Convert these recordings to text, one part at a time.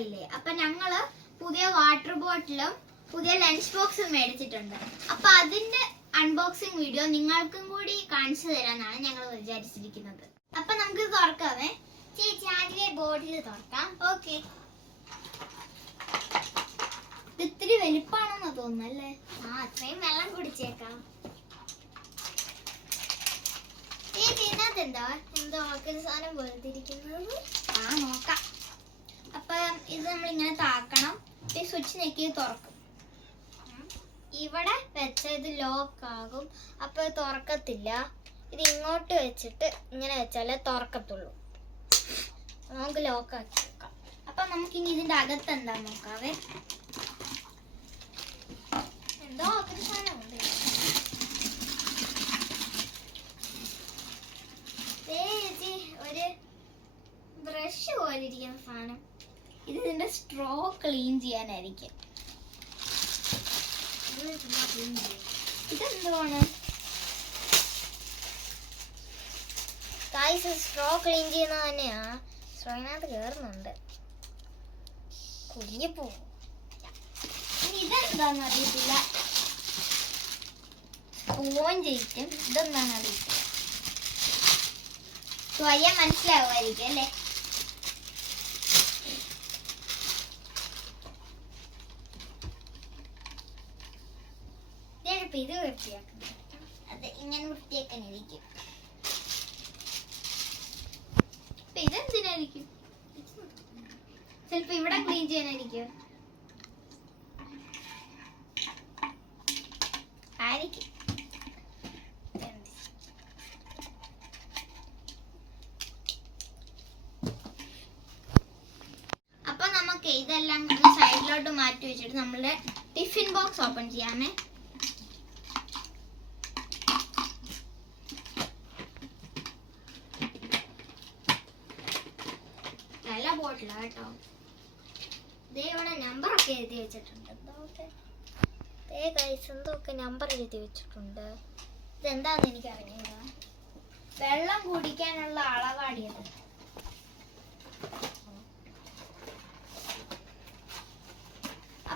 ആയില്ലേ. അപ്പൊ ഞങ്ങള് പുതിയ വാട്ടർ ബോട്ടിലും പുതിയ ലഞ്ച് ബോക്സും മേടിച്ചിട്ടുണ്ട്. അപ്പൊ അതിന്റെ അൺബോക്സിംഗ് വീഡിയോ നിങ്ങൾക്കും കൂടി കാണിച്ചു തരാനാണ് ഞങ്ങൾ വിചാരിച്ചിരിക്കുന്നത്. അപ്പൊ നമുക്ക് തുറക്കാമേ. ചേച്ചി ആദ്യമേ ബോട്ടിൽ തുറക്കാം. ഓക്കെ. ഇത്തിരി വലിപ്പാണെന്ന് തോന്നുന്നല്ലേ? അത്രയും വെള്ളം കുടിച്ചേക്കാം. ചേച്ചി ഇതിനകത്ത് എന്തോ ആക്കുന്ന സാധനം പോലത്തിരിക്കുന്നത്. നോക്കാം. അപ്പൊ ഇത് നമ്മളിങ്ങനെ താക്കണം. സ്വിച്ച് നെക്കി തുറക്കും. ഇവിടെ വെച്ച ഇത് ലോക്ക് ആകും. അപ്പൊ തുറക്കത്തില്ല. ഇത് ഇങ്ങോട്ട് വെച്ചിട്ട് ഇങ്ങനെ വെച്ചാലേ തുറക്കത്തുള്ളൂ. നമുക്ക് ലോക്ക് ആക്കി വെക്കാം. അപ്പൊ നമുക്കിനി ഇതിന്റെ അകത്ത് എന്താ നോക്കാവേ. എന്തോ ആക്കുന്ന സാധനമുണ്ട്. ഒരു ബ്രഷ് പോലെ ഇരിക്കുന്ന സാധനം. ഇത് ഇതിന്റെ സ്ട്രോ ക്ലീൻ ചെയ്യാനായിരിക്കും. ഇതെന്തുവാണ്? സ്ട്രോ ക്ലീൻ ചെയ്യുന്നത് തന്നെയാ. സ്ട്രോയിനകത്ത് കേറുന്നുണ്ട്. കുഞ്ഞിപ്പോവും. ഇതെന്താന്ന് അറിയത്തില്ല. സ്പോഞ്ചിറ്റും ഇതെന്താന്ന് അറിയത്തില്ല. സ്വയം മനസ്സിലാവുമായിരിക്കും അല്ലേ? ഇത് വൃത്തിയാക്കണം. അത് ഇങ്ങനെ വൃത്തിയാക്കാനിരിക്കും. ഇതെന്തിനായിരിക്കും? ചിലപ്പോ ഇവിടെ ക്ലീൻ ചെയ്യാനായിരിക്കും. ആയിരിക്കും. അപ്പൊ നമുക്ക് ഇതെല്ലാം സൈഡിലോട്ട് മാറ്റി വെച്ചിട്ട് നമ്മളുടെ ടിഫിൻ ബോക്സ് ഓപ്പൺ ചെയ്യാമേ. നല്ല ബോട്ടിലാ കേട്ടോ. ഇവിടെ നമ്പറൊക്കെ എഴുതി വെച്ചിട്ടുണ്ട്. എന്തൊക്കെ നമ്പർ എഴുതി വെച്ചിട്ടുണ്ട്. ഇതെന്താന്ന് എനിക്ക് അറിഞ്ഞൂടാ. വെള്ളം കുടിക്കാനുള്ള അളവാടിയത്.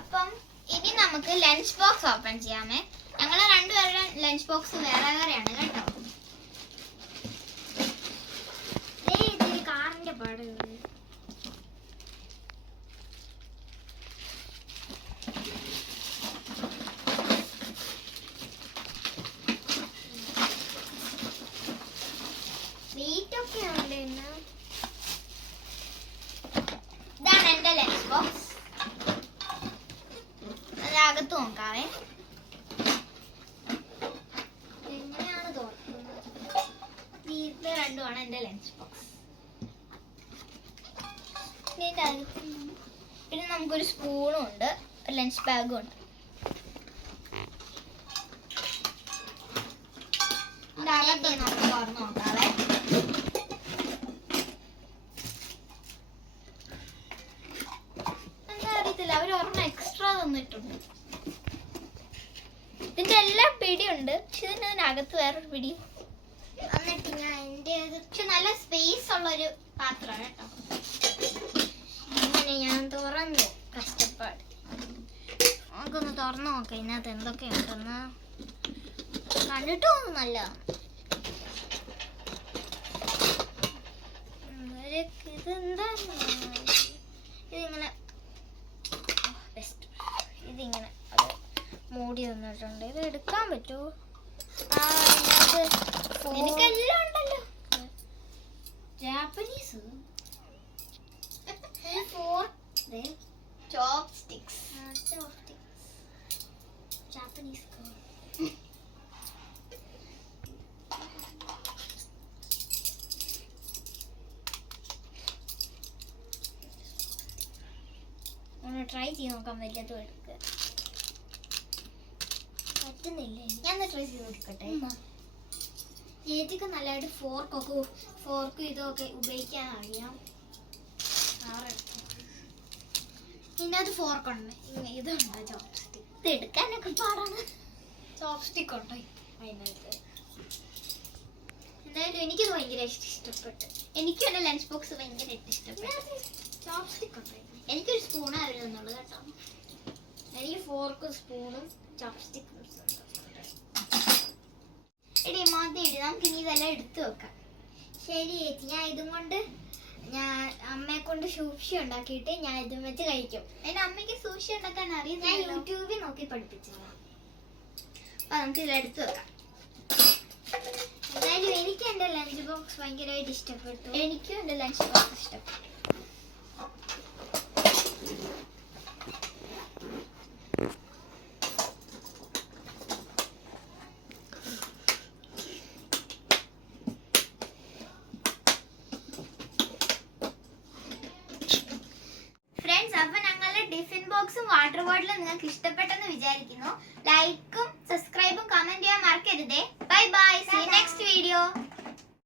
അപ്പം ഇനി നമുക്ക് ലഞ്ച് ബോക്സ് ഓപ്പൺ ചെയ്യാമേ. ഞങ്ങളെ രണ്ടുപേരുടെ ലഞ്ച് ബോക്സ് വേറെ വേറെയാണ് കേട്ടോ. കാറിന്റെ പാടുകൾ. ഇതാണ് എന്റെ ലഞ്ച് ബോക്സ്. അതിനകത്ത് നോക്കാവേ. എങ്ങനെയാണ് തോന്നുന്നത്? ഇത് രണ്ടുമാണ് എന്റെ ലഞ്ച് ബോക്സ്. പിന്നെ നമുക്കൊരു സ്പൂണും ഉണ്ട്, ഒരു ലഞ്ച് ബാഗും ഉണ്ട്. അകത്ത് നമുക്ക് തുറന്ന് നോക്കാവേ. എന്താ അറിയത്തില്ല, അവർ ഒരെണ്ണം എക്സ്ട്രാ തന്നിട്ടുണ്ട്. ഇതിന്റെ എല്ലാ പിടിയുണ്ട്, പക്ഷെ ഇതിനകത്ത് വേറൊരു പിടി എന്നിട്ട് ഞാൻ എന്റെ പക്ഷെ നല്ല സ്പേസ് ഉള്ളൊരു പാത്രമാണ് കേട്ടോ. അങ്ങനെ ഞാൻ തുറന്നു. കഷ്ടപ്പാട്. നമുക്കൊന്ന് തുറന്നു നോക്കാം ഇതിനകത്ത് എന്തൊക്കെയുണ്ടെന്ന്. കണ്ടിട്ട് തോന്നുന്നല്ല. ഇതെന്താ ഇതിങ്ങനെ ഇതിങ്ങനെ അത് മൂടി തന്നിട്ടുണ്ട്. ഇത് എടുക്കാൻ പറ്റുമോ? എനിക്കെല്ലാം ഉണ്ടല്ലോ. Japanese chopsticks. ജാപ്പനീസ് ട്രൈ ചെയ്ത് നോക്കാൻ. വലിയതും എടുക്കുക പറ്റുന്നില്ലേ? ഞാൻ ട്രൈ ചെയ്ത് നോക്കട്ടെ. ചേച്ചിക്ക് നല്ലതായിട്ട് ഫോർക്കും ഇതൊക്കെ ഉപയോഗിക്കാൻ അറിയാം. ഇതിനകത്ത് ഫോർക്കുണ്ട്, ഇതുണ്ട് ചോപ്സ്റ്റിക്. ഇത് എടുക്കാനൊക്കെ പാടാണ്. ചോപ്സ്റ്റിക് ഉണ്ടോ അതിനകത്ത്? എന്തായാലും എനിക്കിത് ഭയങ്കര ഇഷ്ടപ്പെട്ടു. എനിക്കും എൻ്റെ ലഞ്ച് ബോക്സ് ഭയങ്കര ഇഷ്ടപ്പെട്ടു. ചോപ്സ്റ്റിക് ഉണ്ട്. എനിക്കൊരു സ്പൂൺ അറിയുന്നുള്ളൂ കേട്ടോ. എനിക്ക് ഫോർക്കും സ്പൂണും ചോപ്സ്റ്റിക്കും എടി മതി ഇടി, നമുക്ക് ഇനി ഇതെല്ലാം എടുത്തു വെക്കാം. ശരി ചേച്ചി, ഞാൻ ഇതും കൊണ്ട് ഞാൻ അമ്മയെ കൊണ്ട് സൂഷി ഉണ്ടാക്കിയിട്ട് ഞാൻ ഇതും വെച്ച് കഴിക്കും. എന്റെ അമ്മയ്ക്ക് സൂഷി ഉണ്ടാക്കാൻ ഞാൻ അറിയുന്നില്ല. യൂട്യൂബിൽ നോക്കി പഠിപ്പിച്ചതാണ്. അപ്പൊ നമുക്ക് ഇതെല്ലാം എടുത്തു വെക്കാം. എന്തായാലും എനിക്ക് എൻ്റെ ലഞ്ച് ബോക്സ് ഭയങ്കരമായിട്ട് ഇഷ്ടപ്പെട്ടു. എനിക്കും എന്റെ ലഞ്ച് ബോക്സ് ഇഷ്ടപ്പെട്ടു. ഫ്രണ്ട്സ്, അപ്പൊ ഞങ്ങളുടെ ടിഫിൻ ബോക്സും വാട്ടർ ബോട്ടിലും നിങ്ങൾക്ക് ഇഷ്ടപ്പെട്ടെന്ന് വിചാരിക്കുന്നു. ലൈക്ക്